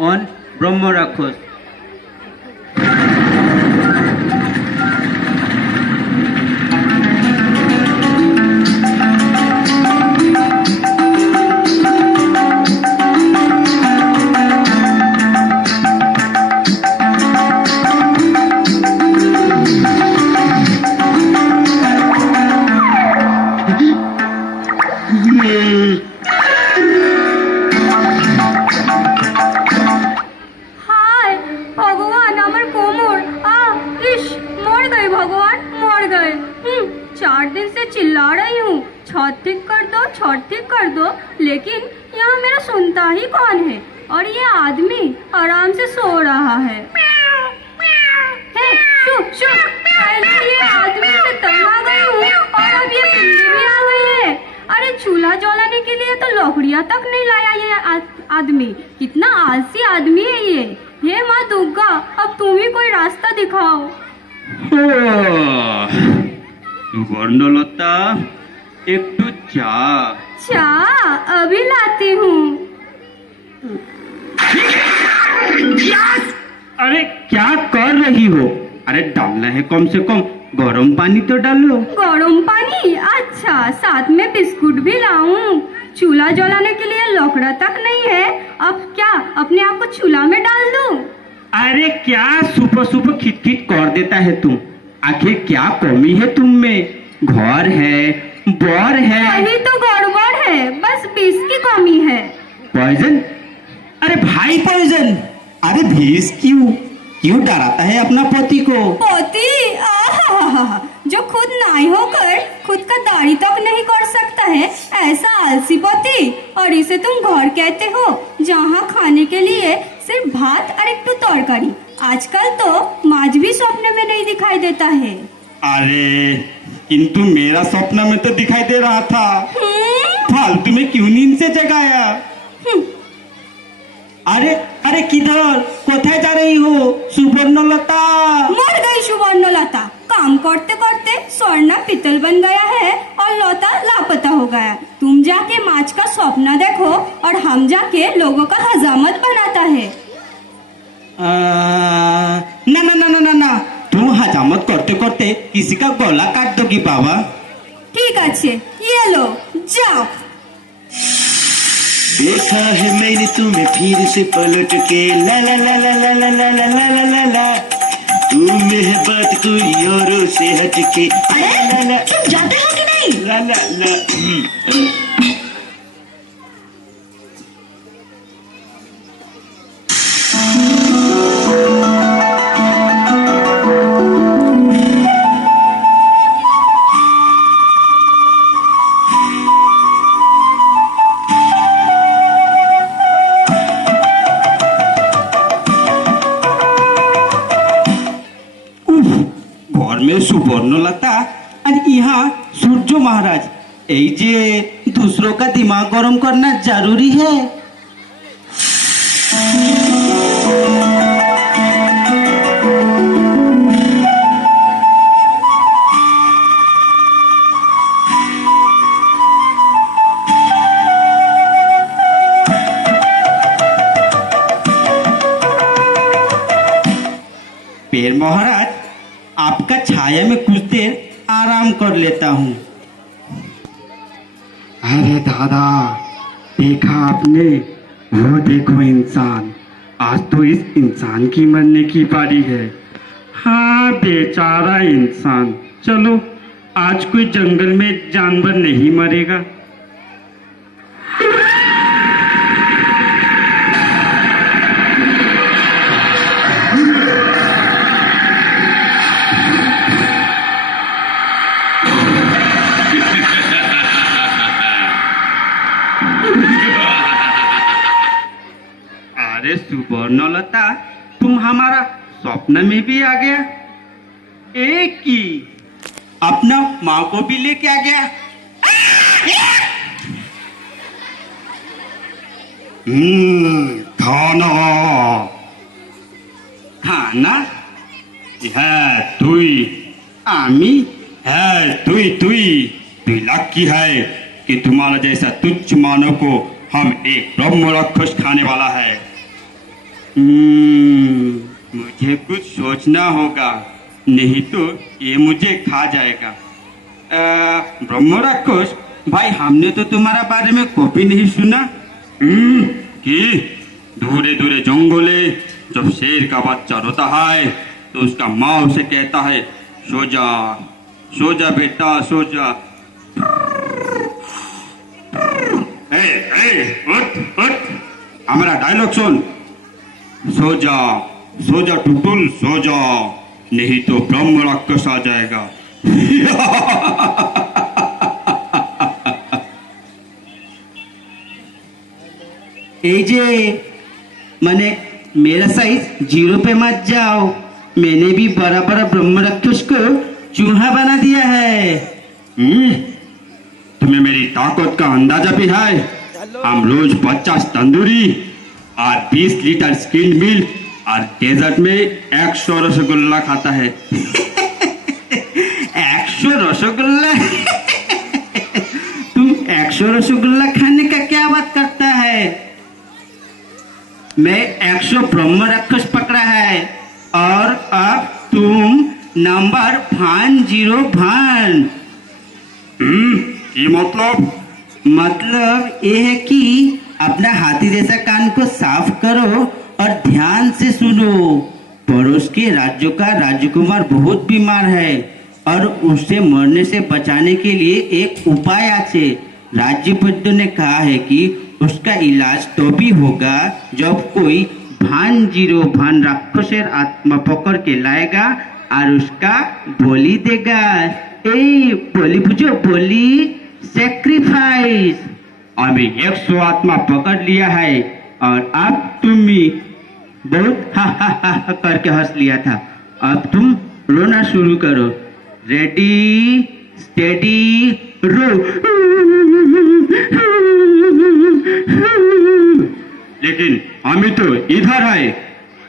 on ब्रह्म राक्षस। चिल्ला रही हूँ छत ठीक कर दो, लेकिन यहाँ मेरा सुनता ही कौन है। और ये आदमी आराम से सो रहा है। ये आदमी से तंग आ गई हूँ और अब ये बिल्ली भी आ गई है। अरे चूल्हा जलाने के लिए तो लकड़ियाँ तक नहीं लाया ये आदमी। कितना आलसी आदमी है ये। हे माँ दुर्गा, अब तुम ही कोई रास्ता दिखाओ। सुवर्णलता, एक तो चाय अभी लाती हूँ। अरे क्या कर रही हो? अरे डालना है कम से कम गरम पानी तो डालो। गरम पानी? अच्छा, साथ में बिस्कुट भी लाऊं। चूल्हा जलाने के लिए लकड़ा तक नहीं है, अब क्या अपने आप को चूल्हा में डाल दूं? अरे क्या सुबह सुबह खिटखिट कर देता है तुम? आखिर क्या कमी है तुम में? घर है, बर है। वही तो गड़बड़ है, बस बीस की कमी है। पॉइजन? अरे भाई पॉइजन, अरे भीस क्यों डराता है अपना पति को? पति? जो खुद नाई होकर खुद का दाढ़ी तक नहीं कर सकता है, ऐसा आलसी पति। और इसे तुम घर कहते हो, जहाँ खाने के लिए सिर्फ भात और एक तो तरकारी। आजकल तो माछ भी सपने में नहीं दिखाई देता है। अरे किंतु मेरा सपना में तो दिखाई दे रहा था। फालतू में क्यों नींद से जगाया? अरे किधर, कोথায় जा रही हो सुवर्णलता? मर गई सुवर्णलता। काम करते करते स्वर्णा पीतल बन गया है और लता लापता हो गया। तुम जाके माछ का सपना देखो और हम जाके लोगों का हजामत बनाता है। ना, तुम हजामत करते करते किसी का गला काट दोगी बाबा। ठीक है, ये लो, जाओ। देखा है मैंने तुम्हें फिर से पलट के, ला ला ला ला ला ला ला ला ला ला ला ला। तुम है बात कोई औरों से हटके। अरे तुम जाते हो कि नहीं? ला ला ला। में सुवर्णलता और यहाँ सूर्य महाराज। এই যে दूसरों का दिमाग गरम करना जरूरी है। पेड़ महाराज, आपका छाया में कुछ देर आराम कर लेता हूँ। अरे दादा, देखा आपने? वो देखो इंसान। आज तो इस इंसान की मरने की बारी है। हाँ बेचारा इंसान। चलो, आज कोई जंगल में जानवर नहीं मरेगा। अरे सुवर्णलता, तुम हमारा स्वप्न में भी आ गया। एक की अपना माँ को भी लेके आ गया। खाना खाना है तुई आमी है तुई लक्की है कि तुम्हारा जैसा तुच्छ मानव को हम एक ब्रह्म राक्षस खाने वाला है। मुझे कुछ सोचना होगा, नहीं तो ये मुझे खा जाएगा। ब्रह्म राक्षस भाई, हमने तो तुम्हारा बारे में कभी नहीं सुना। कि दूरे दूरे जंगले जब शेर का बच्चा रोता है तो उसका माँ उसे कहता है, सो जा बेटा, सो जा। उठ उठ, हमारा डायलॉग सुन। सो जा टुटुल, सो जा, नहीं तो ब्रह्म राक्षस आ जाएगा। এই যে মানে मेरा साइज 0 पे मत जाओ, मैंने भी बड़ा बड़ा ब्रह्म राक्षस को चूहा बना दिया है। तुम्हें मेरी ताकत का अंदाजा भी है। हम रोज 50 तंदूरी और 20 लीटर स्किन मिल्क और डेजर्ट में 100 रसगुल्ला खाता है। 100 रसगुल्ला? तुम 100 रसगुल्ला खाने का क्या बात करता है? मैं 100 ब्रह्म राक्षस पकड़ा है और अब तुम नंबर 0 भान। ये मतलब ये है कि अपना हाथी जैसा कान को साफ करो और ध्यान से सुनो। पड़ोस के राज्यों का राजकुमार बहुत बीमार है और उसे मरने से बचाने के लिए एक उपाय আছে। राज्य वैद्य ने कहा है कि उसका इलाज तो भी होगा जब कोई 0 भान राक्षसेर आत्मा पकड़ के लाएगा और उसका बलि देगा। बलि बुझो, बलि सैक्रिफाइस। अभी 100 आत्मा पकड़ लिया है और अब तुम भी बहुत हा करके हंस लिया था। अब तुम रोना शुरू करो। रेडी स्टेडी रो। लेकिन हमें तो इधर है,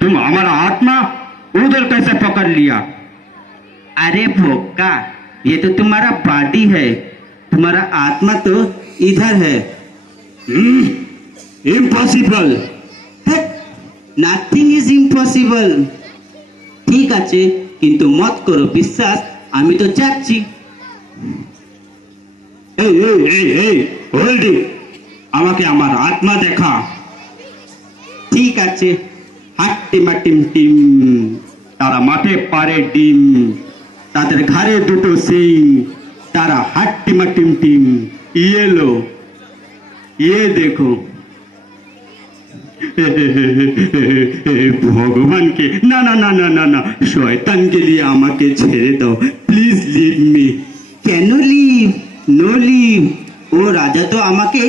तुम हमारा आत्मा उधर कैसे पकड़ लिया? अरे भोक्का, ये तो तुम्हारा बॉडी है, तुम्हारा आत्मा तो इधर है। इम्पॉसिबल। Nothing is impossible. ঠিক আছে, কিন্তু মত করো বিশ্বাস, আমি তো যাচ্ছি। হোল্ড ইট, আমাকে আমার আত্মা দেখা। ঠিক আছে। হাট্টিমা টিম টিম, তারা মাঠে পারে ডিম, তাদের ঘাড়ে দুটো সিং, তারা হাট্টিমা টিম টিম। ये लो, ये देखो। ভগবান কে না না না না না না, শয়তানকে দিয়ে আমাকে ছেড়ে দাও, প্লিজ লিভ মি। কেন লিভ? No leave. ও রাজা তো আমাকে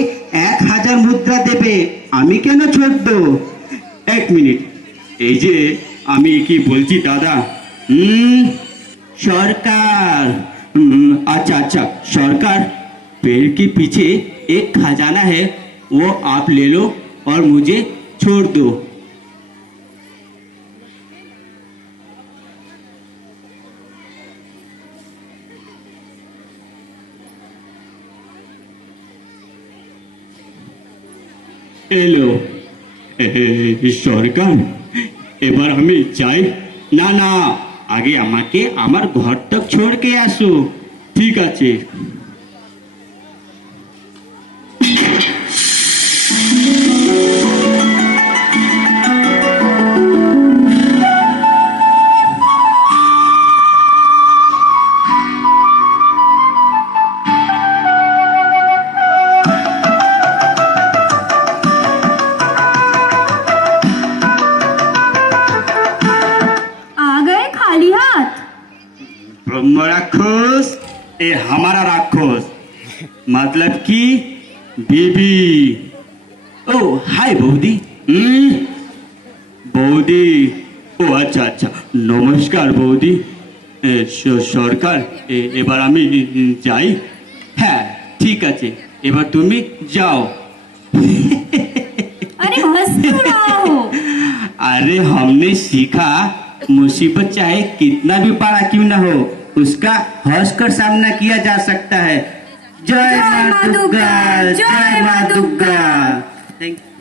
1000 মুদ্রা দেবে, আমি কেন ছোট? 1 মিনিট, এই যে আমি কি বলছি দাদা? সরকার। अच्छा अच्छा, सरकार, पेड़ के पीछे एक खजाना है, वो आप ले लो और मुझे छोड़ दो। এলো সরকার, এবার আমি যাই? না না, আগে আমাকে আমার ঘরটা ছোড় কে আসো। ঠিক আছে। ब्रह्म राक्षस, ये हमारा राक्षस, मतलब कि बीबी। ও হাই বৌদি। বৌদি, ও আচ্ছা আচ্ছা, নমস্কার বৌদি। সরকার, এবার আমি যাই? হ্যাঁ ঠিক আছে, এবার তুমি যাও। अरे हंस क्यों रहा हो? अरे हमने सीखा, मुसीबत चाहे कितना भी बड़ा क्यों ना हो, उसका हंस कर सामना किया जा सकता है। जय माँ दुर्गा, जय माँ दुर्गा। Thank you.